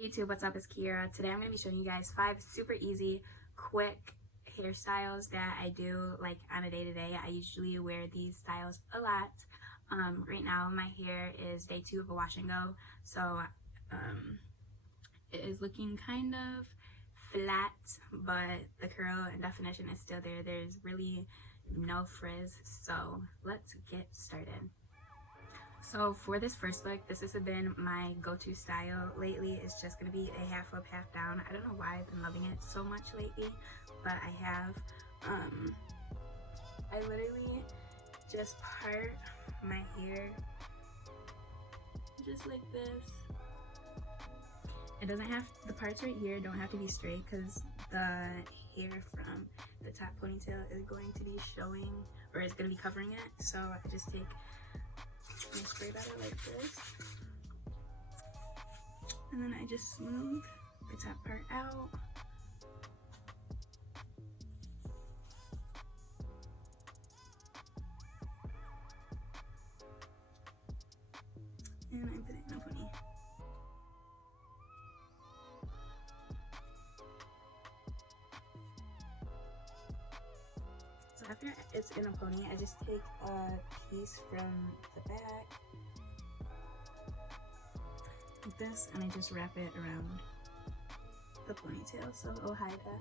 YouTube, what's up? It's Kiara. Today I'm going to be showing you guys 5 super easy, quick hairstyles that I do like on a day-to-day. I usually wear these styles a lot. Right now my hair is day 2 of a wash and go, so it is looking kind of flat, but the curl and definition is still there. There's really no frizz, so let's get started. So for this first look, this has been my go-to style lately. It's just going to be a half up, half down. I don't know why I've been loving it so much lately, but I have. I literally just part my hair just like this. It doesn't have, the parts right here don't have to be straight because the hair from the top ponytail is going to be showing, or is going to be covering it. So I just take my spray bottle like this, and then I just smooth the top part out. And I put it in a pony. So after it's in a pony, I just take a piece from the back like this, and I just wrap it around the ponytail so it'll hide that.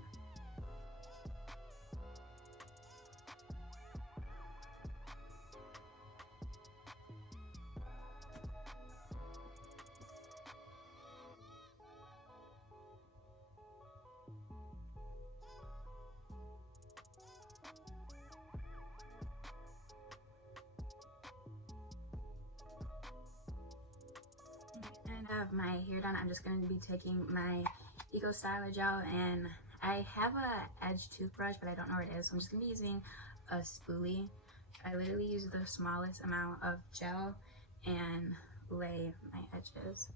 And I have my hair done. I'm just going to be taking my Eco Styler gel, and I have a edge toothbrush, but I don't know where it is, so I'm just going to be using a spoolie. I literally use the smallest amount of gel and lay my edges.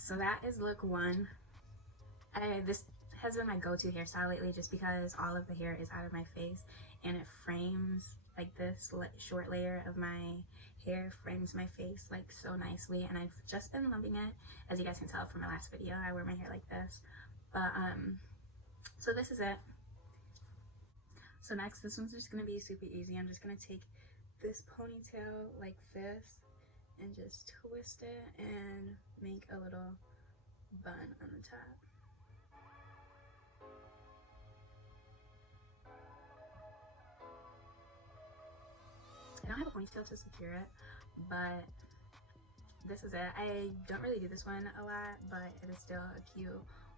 So that is look 1. This has been my go-to hairstyle lately just because all of the hair is out of my face, and it frames, like this short layer of my hair frames my face like so nicely, and I've just been loving it. As you guys can tell from my last video, I wear my hair like this. But so this is it. So next, this one's just gonna be super easy. I'm just gonna take this ponytail like this and just twist it and make a little bun on the top. I don't have a ponytail to secure it, but this is it. I don't really do this one a lot, but it is still a cute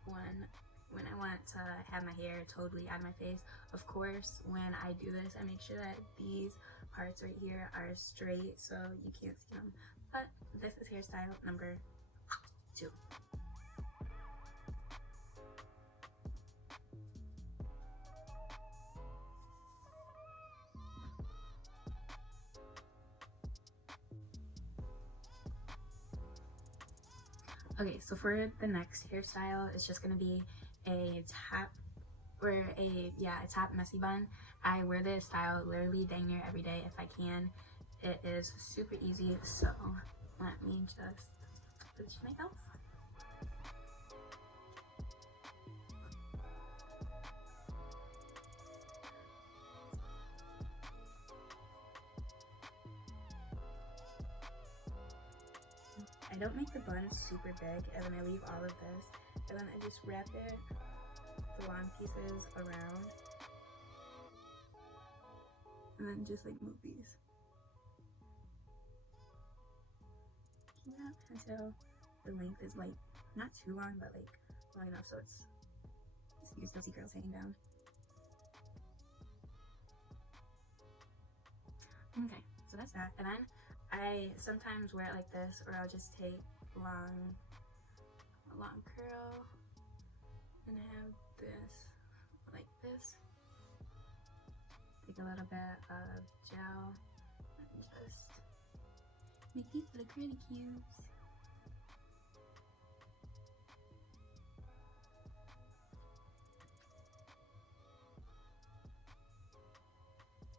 one when I want to have my hair totally out of my face. Of course, when I do this, I make sure that these parts right here are straight so you can't see them. But this is hairstyle number 2. Okay, so for the next hairstyle, it's just gonna be a top, or a top messy bun. I wear this style literally dang near every day if I can. It is super easy, so let me just position myself. I don't make the bun super big, and then I leave all of this, and then I just wrap it, the long pieces around, and then just like move these. Until the length is like not too long, but like long enough so it's so you can still see curls hanging down. Okay, so that's that. And then I sometimes wear it like this, or I'll just take a long curl and have this like this. Take a little bit of gel and just Make these look really cute.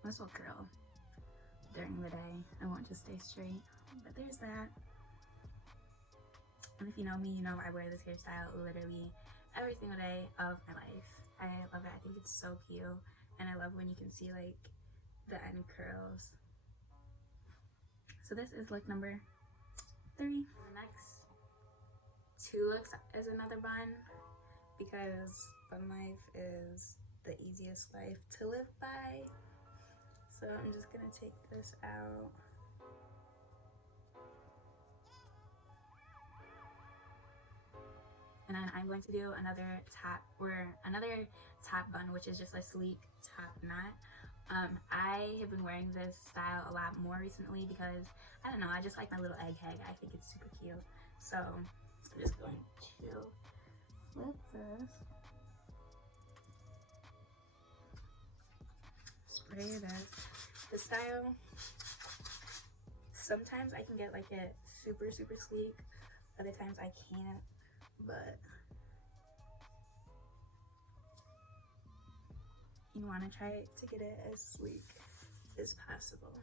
This will curl during the day. I won't just stay straight. But there's that. And if you know me, you know I wear this hairstyle literally every single day of my life. I love it. I think it's so cute. And I love when you can see like the end curls. So this is look number 3. The next 2 looks is another bun, because bun life is the easiest life to live by. So I'm just gonna take this out. And then I'm going to do another top bun, which is just a sleek top knot. I have been wearing this style a lot more recently because, I don't know, I just like my little egg hag. I think it's super cute. So I'm just going to flip this, spray this. The style, sometimes I can get like it super sleek, other times I can't, but you want to try to get it as sleek as possible.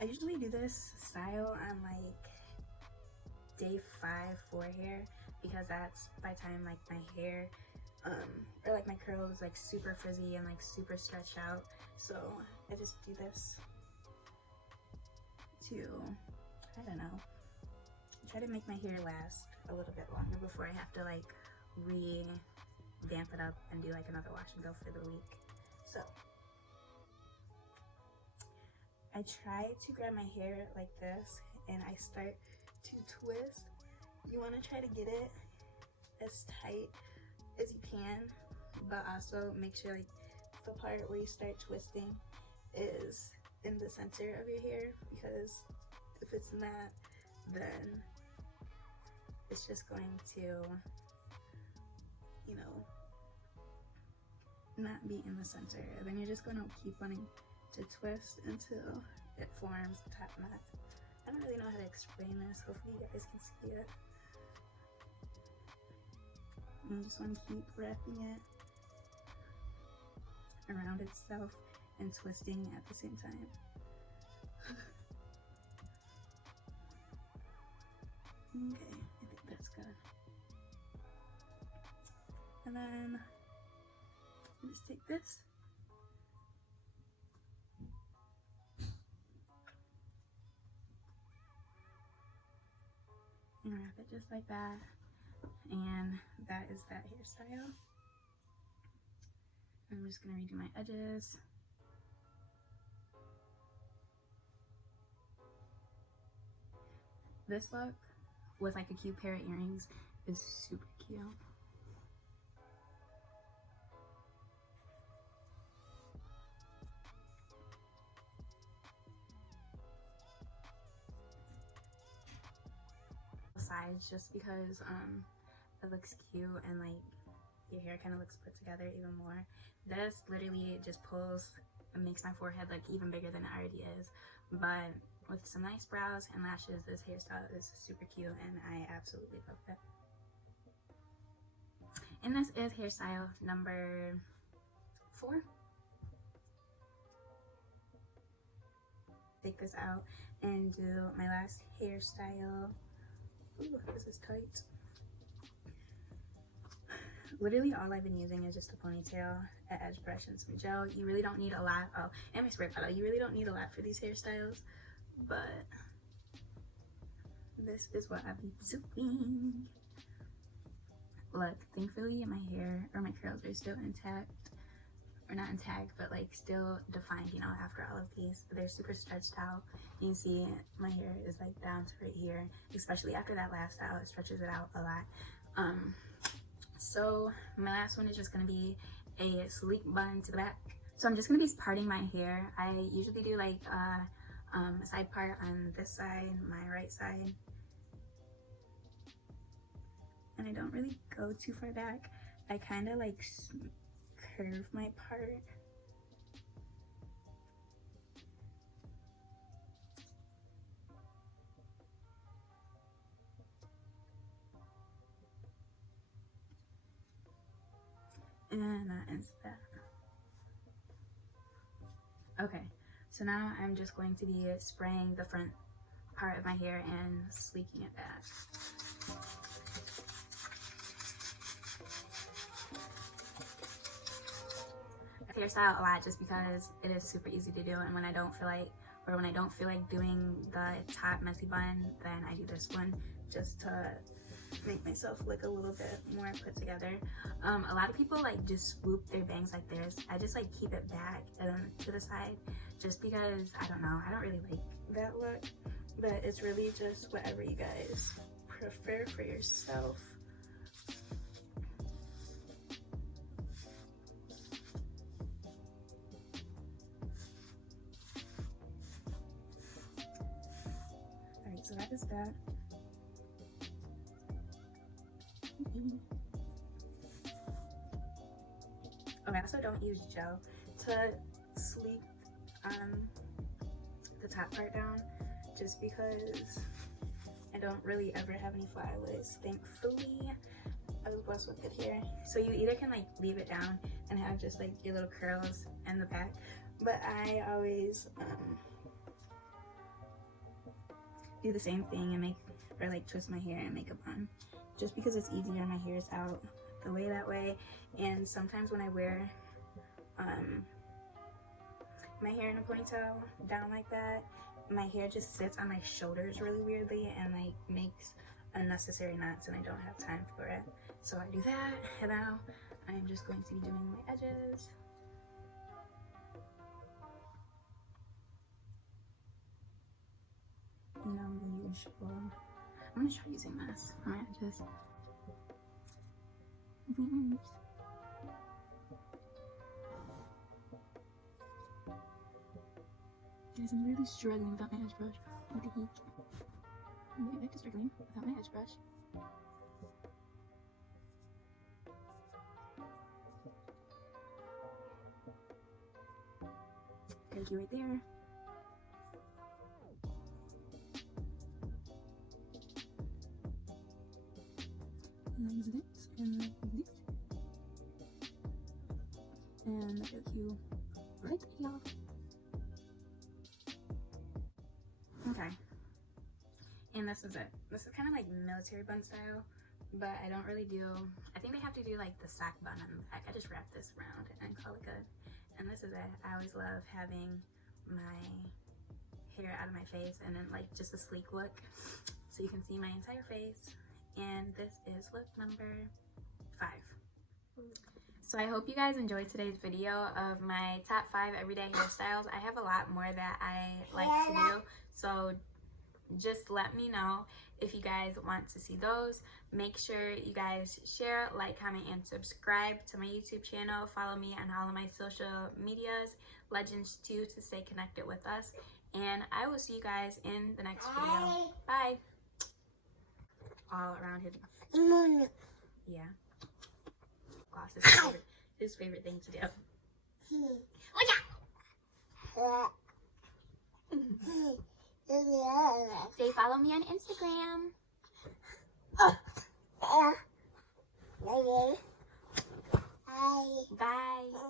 I usually do this style on like day 5 for hair, because that's by the time like my hair or like my curl is like super frizzy and like super stretched out. So I just do this to, I don't know, try to make my hair last a little bit longer before I have to like revamp it up and do like another wash and go for the week. So I try to grab my hair like this and I start to twist. You want to try to get it as tight as you can, but also make sure like the part where you start twisting is in the center of your hair, because if it's not, then it's just going to, you know, not be in the center. And then you're just going to keep wanting to twist until it forms a top knot. I don't really know how to explain this. Hopefully you guys can see it. And you just want to keep wrapping it around itself and twisting at the same time. Okay, I think that's good. And then you just take this and wrap it just like that. And that is that hairstyle. I'm just gonna redo my edges. This look with like a cute pair of earrings is super cute. Sides, just because it looks cute and like your hair kind of looks put together even more. This literally just pulls and makes my forehead look even bigger than it already is. But with some nice brows and lashes, this hairstyle is super cute and I absolutely love it. And this is hairstyle number 4. Take this out and do my last hairstyle. Ooh, this is tight. Literally all I've been using is just a ponytail, an edge brush, and some gel. You really don't need a lot. Oh, and my spray bottle. You really don't need a lot for these hairstyles, but this is what I've been doing. Look, thankfully my hair or my curls are still intact, or not intact, but like still defined, you know, after all of these. But they're super stretched out. You can see my hair is like down to right here, especially after that last style. It stretches it out a lot. So my last one is just gonna be a sleek bun to the back. So I'm just gonna be parting my hair. I usually do like a side part on this side, my right side, and I don't really go too far back. I kind of like curve my part. And that is that. Okay, so now I'm just going to be spraying the front part of my hair and sleeking it back. I hairstyle a lot just because it is super easy to do, and when I don't feel like doing the top messy bun, then I do this one just to make myself look a little bit more put together. A lot of people like just swoop their bangs like this. I just like keep it back and then to the side just because I don't know, I don't really like that look, but it's really just whatever you guys prefer for yourself. Alright, so that is that. Okay, I also don't use gel to sleek the top part down just because I don't really ever have any flyaways, thankfully. I was blessed with good hair. So you either can like leave it down and have just like your little curls in the back, but I always do the same thing and like twist my hair and make a bun just because it's easier. My hair is out the way that way, and sometimes when I wear my hair in a ponytail down like that, my hair just sits on my shoulders really weirdly and like makes unnecessary knots, and I don't have time for it. So I do that, and now I'm just going to be doing my edges. You know, the usual. I'm gonna try using this for my edges. Guys, I'm really struggling without my edge brush. What the heck? I'm getting back to struggling without my edge brush. Thank you right there. And like this, and like this. And like a cute right here. Okay. And this is it. This is kind of like military bun style, but I don't really do, I think they have to do like the sock bun on the back. I just wrap this around and call it good. And this is it. I always love having my hair out of my face and then like just a sleek look so you can see my entire face. And this is look number 5. So I hope you guys enjoyed today's video of my top 5 everyday hairstyles. I have a lot more that I like to do, so just let me know if you guys want to see those. Make sure you guys share, like, comment, and subscribe to my YouTube channel. Follow me on all of my social medias, Legends 2, to stay connected with us. And I will see you guys in the next video. Bye. All around his mouth. Yeah. Gloss is his favorite thing to do. Say follow me on Instagram. Bye.